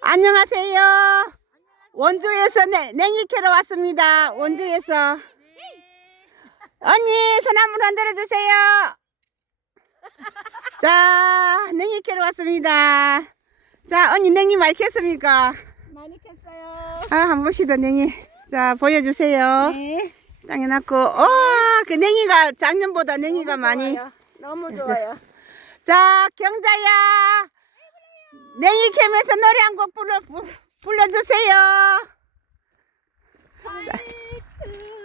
안녕하세요. 원주에서 냉, 냉이 캐러 왔습니다. 원주에서. 언니, 손 한번 흔들어 주세요. 자, 냉이 캐러 왔습니다. 자, 언니 냉이 많이 캤습니까? 많이 캤어요. 아, 한 번씩도 냉이. 자, 보여주세요. 네. 땅에 놨고, 와, 그 냉이가 작년보다 냉이가 많이. 너무 좋아요. 자, 경자야. 냉이 캐면서 노래 한 곡 불러, 불, 불러주세요.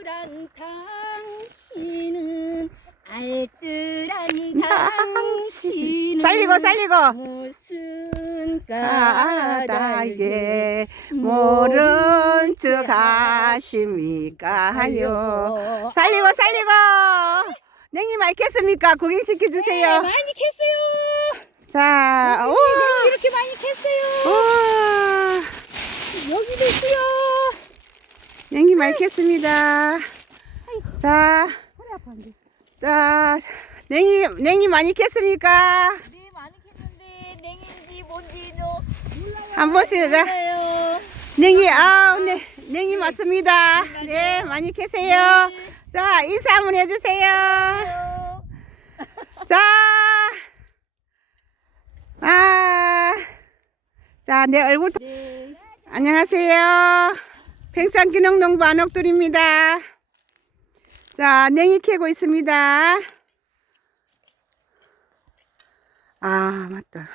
알뜰한 당신은 알뜰한 당신은 살리고, 살리고. 무슨 까닭에 모른 척 하십니까요? 살리고, 살리고. 냉이 많이 캤습니까? 구경시켜 주세요. 많이 캤어요. 자, 오, 이렇게 많이 캤어요. 우와. 여기도 있어요. 냉이 많이 캤습니다. 자, 자, 냉이, 냉이 많이 캤습니까? 네 많이 캤는데 냉인지 뭔지는 몰라요. 한 번씩, 자, 몰라요. 냉이, 아우, 네, 냉이 맞습니다. 네, 많이 캐세요. 자, 인사 한번 해주세요. 자, 아, 자, 내 얼굴, 네. 안녕하세요. 평산기농 농부 안옥돌입니다. 자, 냉이 캐고 있습니다. 아, 맞다.